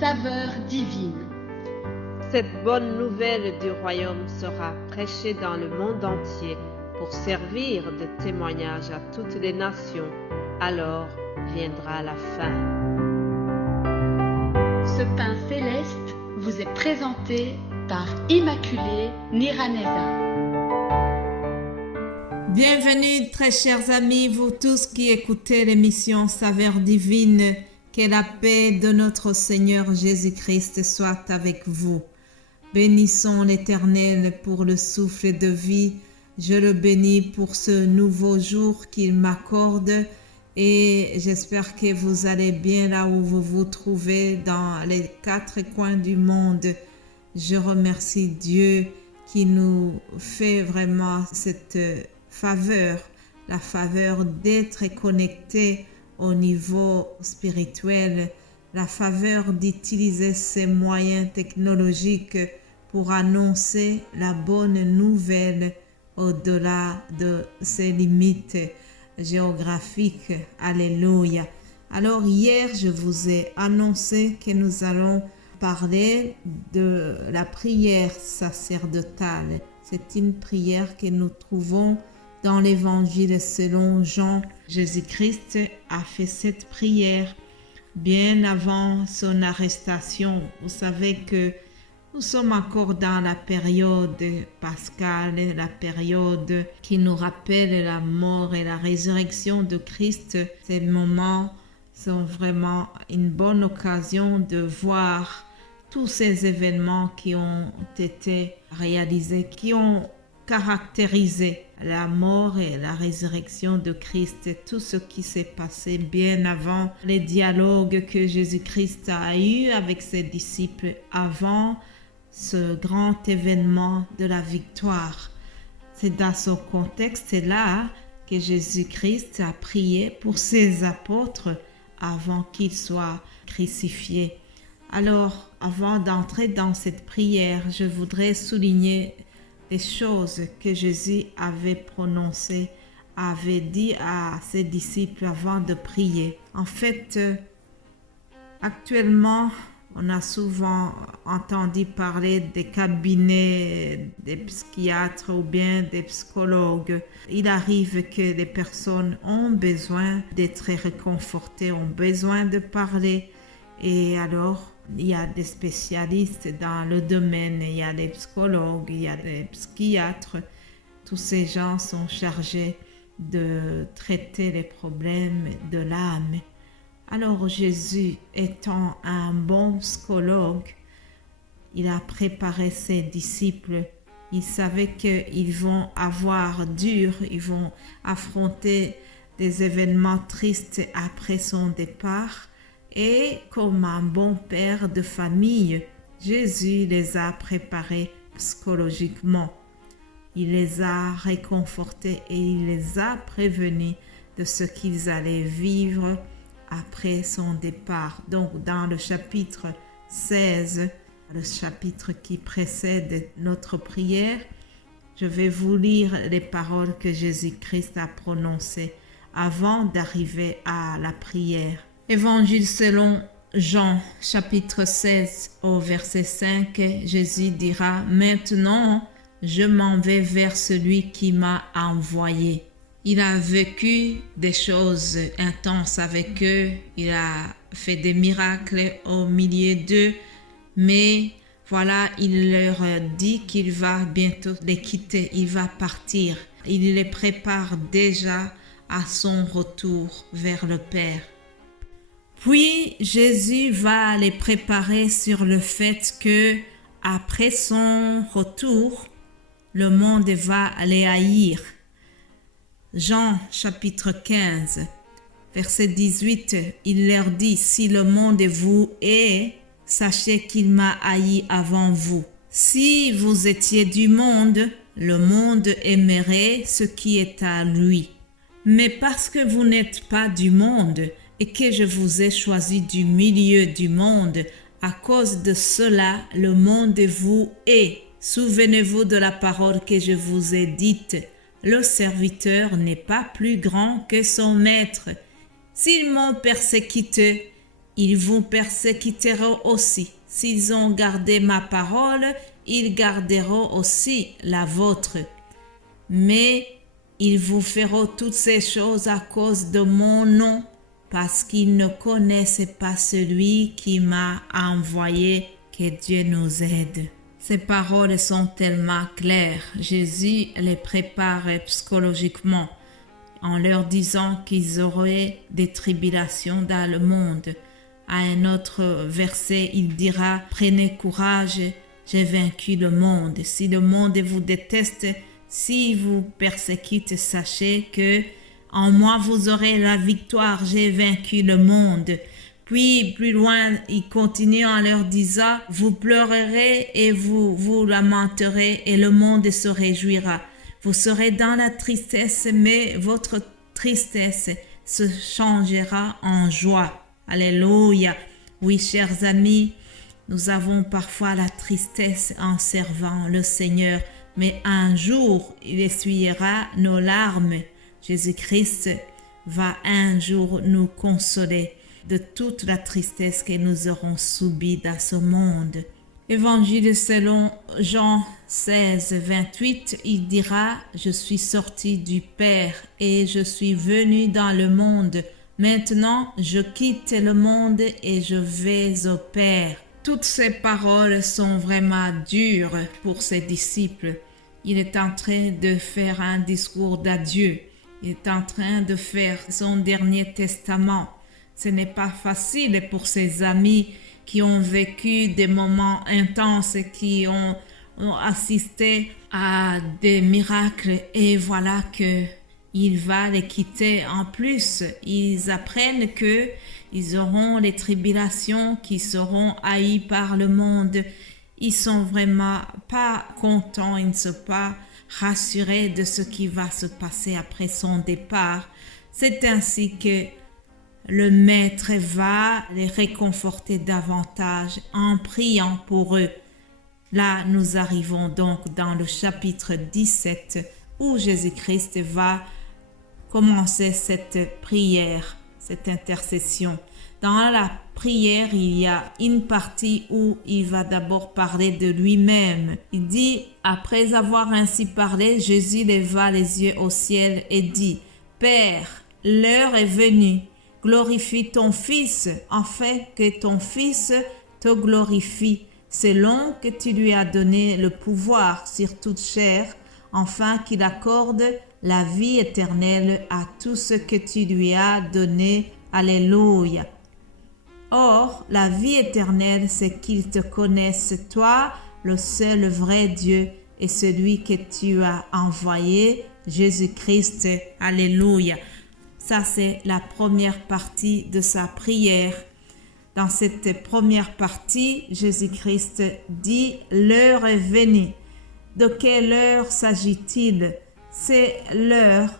saveur divine. Cette bonne nouvelle du royaume sera prêchée dans le monde entier pour servir de témoignage à toutes les nations. Alors viendra la fin. Ce pain céleste vous est présenté par Immaculée Niraneza. Bienvenue très chers amis, vous tous qui écoutez l'émission Saveur divine. Que la paix de notre Seigneur Jésus-Christ soit avec vous. Bénissons l'Éternel pour le souffle de vie. Je le bénis pour ce nouveau jour qu'il m'accorde et j'espère que vous allez bien là où vous vous trouvez dans les 4 coins du monde. Je remercie Dieu qui nous fait vraiment cette faveur, la faveur d'être connecté au niveau spirituel, la faveur d'utiliser ces moyens technologiques pour annoncer la bonne nouvelle au-delà de ses limites géographiques. Alléluia. Alors hier, je vous ai annoncé que nous allons parler de la prière sacerdotale. C'est une prière que nous trouvons dans l'évangile selon Jean. Jésus-Christ a fait cette prière bien avant son arrestation. Vous savez que nous sommes encore dans la période pascale, la période qui nous rappelle la mort et la résurrection de Christ. Ces moments sont vraiment une bonne occasion de voir tous ces événements qui ont été réalisés, qui ont caractérisé la mort et la résurrection de Christ, tout ce qui s'est passé bien avant les dialogues que Jésus-Christ a eus avec ses disciples avant ce grand événement de la victoire. C'est dans ce contexte-là que Jésus-Christ a prié pour ses apôtres avant qu'ils soient crucifiés. Alors, avant d'entrer dans cette prière, je voudrais souligner les choses que Jésus avait prononcées, avait dit à ses disciples avant de prier. En fait, actuellement, on a souvent entendu parler des cabinets des psychiatres ou bien des psychologues. Il arrive que les personnes ont besoin d'être réconfortées, ont besoin de parler. Et alors, il y a des spécialistes dans le domaine, il y a des psychologues, il y a des psychiatres. Tous ces gens sont chargés de traiter les problèmes de l'âme. Alors Jésus, étant un bon psychologue, il a préparé ses disciples. Il savait qu'ils vont avoir dur, ils vont affronter des événements tristes après son départ. Et comme un bon père de famille, Jésus les a préparés psychologiquement. Il les a réconfortés et il les a prévenus de ce qu'ils allaient vivre après son départ. Donc dans le chapitre 16, le chapitre qui précède notre prière, je vais vous lire les paroles que Jésus-Christ a prononcées avant d'arriver à la prière. Évangile selon Jean, chapitre 16, au verset 5, Jésus dira « Maintenant, je m'en vais vers celui qui m'a envoyé. » Il a vécu des choses intenses avec eux, il a fait des miracles au milieu d'eux, mais voilà, il leur dit qu'il va bientôt les quitter, il va partir. Il les prépare déjà à son retour vers le Père. Puis Jésus va les préparer sur le fait que après son retour, le monde va les haïr. Jean chapitre 15, verset 18, il leur dit « Si le monde vous hait, sachez qu'il m'a haï avant vous. Si vous étiez du monde, le monde aimerait ce qui est à lui. Mais parce que vous n'êtes pas du monde, et que je vous ai choisi du milieu du monde, à cause de cela, le monde vous hait. Souvenez-vous de la parole que je vous ai dite. Le serviteur n'est pas plus grand que son maître. S'ils m'ont persécuté, ils vous persécuteront aussi. S'ils ont gardé ma parole, ils garderont aussi la vôtre. Mais ils vous feront toutes ces choses à cause de mon nom, parce qu'ils ne connaissent pas celui qui m'a envoyé. Que Dieu nous aide. Ces paroles sont tellement claires. Jésus les prépare psychologiquement en leur disant qu'ils auraient des tribulations dans le monde. À un autre verset, il dira « Prenez courage, j'ai vaincu le monde. Si le monde vous déteste, si vous persécute, sachez que en moi vous aurez la victoire, j'ai vaincu le monde. » Puis, plus loin, il continue en leur disant « Vous pleurerez et vous lamenterez et le monde se réjouira. Vous serez dans la tristesse, mais votre tristesse se changera en joie. » Alléluia. Oui, chers amis, nous avons parfois la tristesse en servant le Seigneur, mais un jour, il essuiera nos larmes. Jésus-Christ va un jour nous consoler de toute la tristesse que nous aurons subie dans ce monde. Évangile selon Jean 16, 28, il dira « Je suis sorti du Père et je suis venu dans le monde. Maintenant, je quitte le monde et je vais au Père. » Toutes ces paroles sont vraiment dures pour ses disciples. Il est en train de faire un discours d'adieu. Il est en train de faire son dernier testament. Ce n'est pas facile pour ses amis qui ont vécu des moments intenses, qui ont assisté à des miracles et voilà que il va les quitter. En plus, ils apprennent que ils auront les tribulations, qui seront haïs par le monde. Ils sont vraiment pas contents, ils ne sont pas rassurés de ce qui va se passer après son départ. C'est ainsi que le Maître va les réconforter davantage en priant pour eux. Là, nous arrivons donc dans le chapitre 17 où Jésus-Christ va commencer cette prière, cette intercession. Dans la prière, il y a une partie où il va d'abord parler de lui-même. Il dit, après avoir ainsi parlé, Jésus leva les yeux au ciel et dit, « Père, l'heure est venue. Glorifie ton Fils, afin que ton Fils te glorifie, selon que tu lui as donné le pouvoir sur toute chair, afin qu'il accorde la vie éternelle à tout ce que tu lui as donné. Alléluia. Or, la vie éternelle, c'est qu'ils te connaissent, toi, le seul vrai Dieu, et celui que tu as envoyé, Jésus-Christ. Alléluia. Ça, c'est la première partie de sa prière. Dans cette première partie, Jésus-Christ dit « L'heure est venue ». De quelle heure s'agit-il? C'est l'heure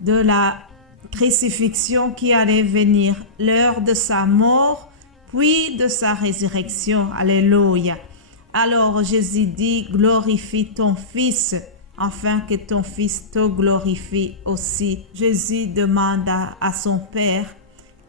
de la crucifixion qui allait venir, l'heure de sa mort, puis de sa résurrection. Alléluia. Alors Jésus dit « Glorifie ton Fils ». Afin que ton Fils te glorifie aussi. Jésus demande à son Père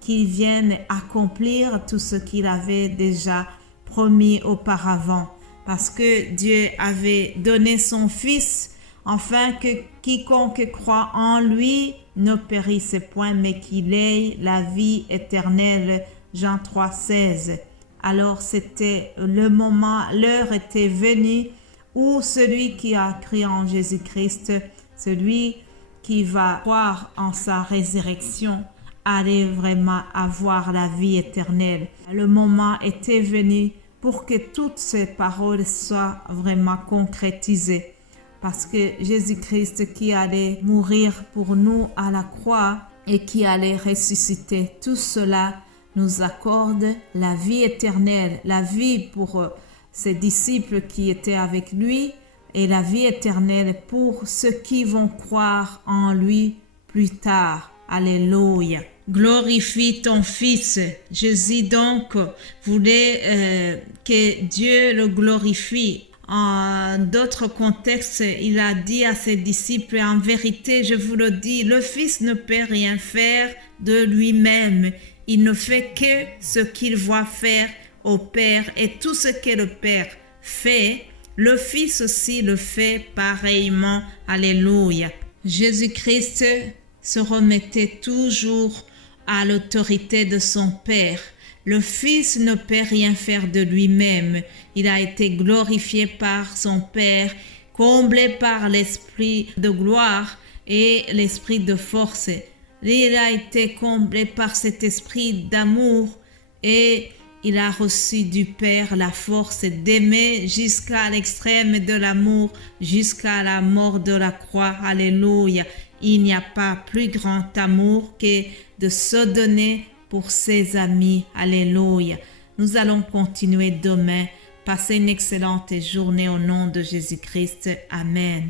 qu'il vienne accomplir tout ce qu'il avait déjà promis auparavant. Parce que Dieu avait donné son Fils, afin que quiconque croit en lui ne périsse point, mais qu'il ait la vie éternelle. Jean 3, 16. Alors c'était le moment, l'heure était venue où celui qui a cru en Jésus-Christ, celui qui va croire en sa résurrection, allait vraiment avoir la vie éternelle. Le moment était venu pour que toutes ces paroles soient vraiment concrétisées. Parce que Jésus-Christ qui allait mourir pour nous à la croix et qui allait ressusciter, tout cela nous accorde la vie éternelle, la vie pour ses disciples qui étaient avec lui et la vie éternelle pour ceux qui vont croire en lui plus tard. Alléluia. Glorifie ton Fils. Jésus donc voulait que Dieu le glorifie. En d'autres contextes, il a dit à ses disciples, en vérité, je vous le dis, le Fils ne peut rien faire de lui-même. Il ne fait que ce qu'il voit faire au Père, et tout ce que le Père fait, le Fils aussi le fait pareillement. Alléluia. Jésus-Christ se remettait toujours à l'autorité de son Père. Le Fils ne peut rien faire de lui-même. Il a été glorifié par son Père, comblé par l'Esprit de gloire et l'Esprit de force. Il a été comblé par cet esprit d'amour et il a reçu du Père la force d'aimer jusqu'à l'extrême de l'amour, jusqu'à la mort de la croix. Alléluia. Il n'y a pas plus grand amour que de se donner pour ses amis. Alléluia. Nous allons continuer demain. Passez une excellente journée au nom de Jésus-Christ. Amen.